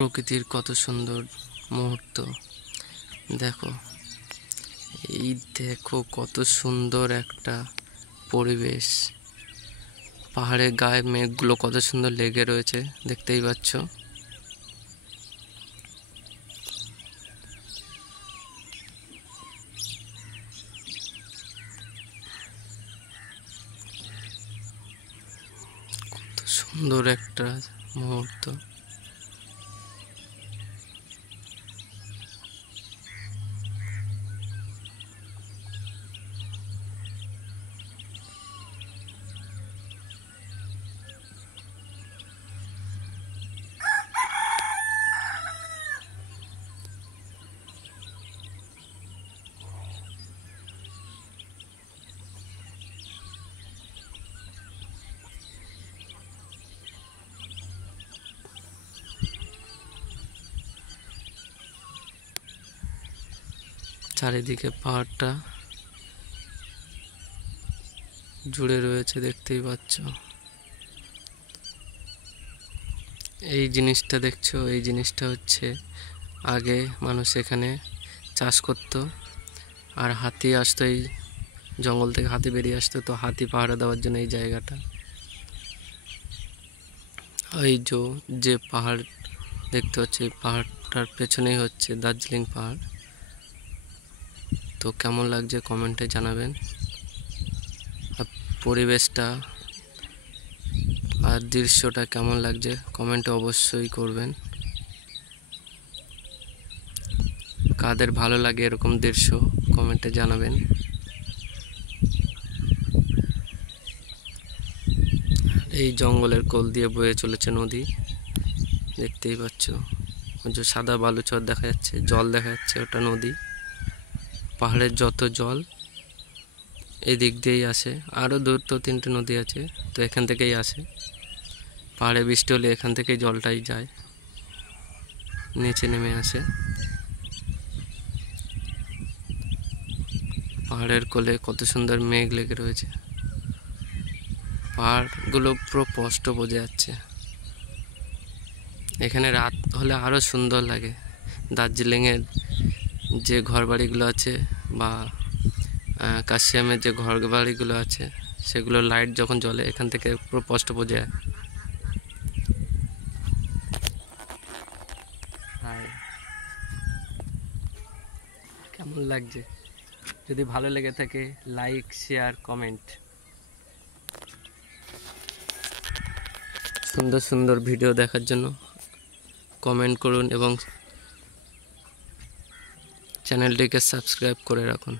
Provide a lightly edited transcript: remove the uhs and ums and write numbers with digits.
প্রকৃতির কত সুন্দর মুহূর্ত দেখো। এই দেখো কত সুন্দর একটা পরিবেশ। পাহাড়ের গায়ে মেঘগুলো কত সুন্দর লেগে রয়েছে, দেখতেই পাচ্ছ। কত সুন্দর একটা মুহূর্ত। চারিদিকে পাহাড়টা জুড়ে রয়েছে, দেখতেই পাচ্ছ। এই জিনিসটা দেখছো, এই জিনিসটা হচ্ছে আগে মানুষ এখানে চাষ করত, আর হাতি আসতো, এই জঙ্গল থেকে হাতি বেরিয়ে আসতো, তো হাতি পাহারা দেওয়ার জন্য এই জায়গাটা। এই যে পাহাড় দেখতে হচ্ছে, এই পাহাড়টার পেছনেই হচ্ছে দার্জিলিং পাহাড়। তো কেমন লাগছে কমেন্টে জানাবেন। আর পরিবেশটা আর দৃশ্যটা কেমন লাগছে কমেন্টে অবশ্যই করবেন। কাদের ভালো লাগে এরকম দৃশ্য কমেন্টে জানাবেন। এই জঙ্গলের কোল দিয়ে বয়ে চলেছে নদী, দেখতেই পাচ্ছ। যে সাদা বালুচর দেখা যাচ্ছে, জল দেখা যাচ্ছে, ওটা নদী। পাহাড়ের যত জল এদিক দিয়েই আসে, আরও 2-3টে নদী আছে, তো এখান থেকেই আসে। পাহাড়ে বৃষ্টি হলে এখান থেকেই জলটাই যায়, নিচে নেমে আসে। পাহাড়ের কোলে কত সুন্দর মেঘ লেগে রয়েছে, পাহাড়গুলো পুরো স্পষ্ট বোঝা যাচ্ছে। এখানে রাত হলে আরও সুন্দর লাগে। দার্জিলিংয়ের যে ঘরবাড়িগুলো আছে বা কাশিয়ামের যে ঘরবাড়িগুলো আছে, সেগুলো লাইট যখন জ্বলে এখান থেকে পুরো স্পষ্ট বোঝা যায়। কেমন লাগছে? যদি ভালো লেগে থাকে লাইক, শেয়ার, কমেন্ট। সুন্দর সুন্দর ভিডিও দেখার জন্য কমেন্ট করুন এবং চ্যানেলটিকে সাবস্ক্রাইব করে রাখুন।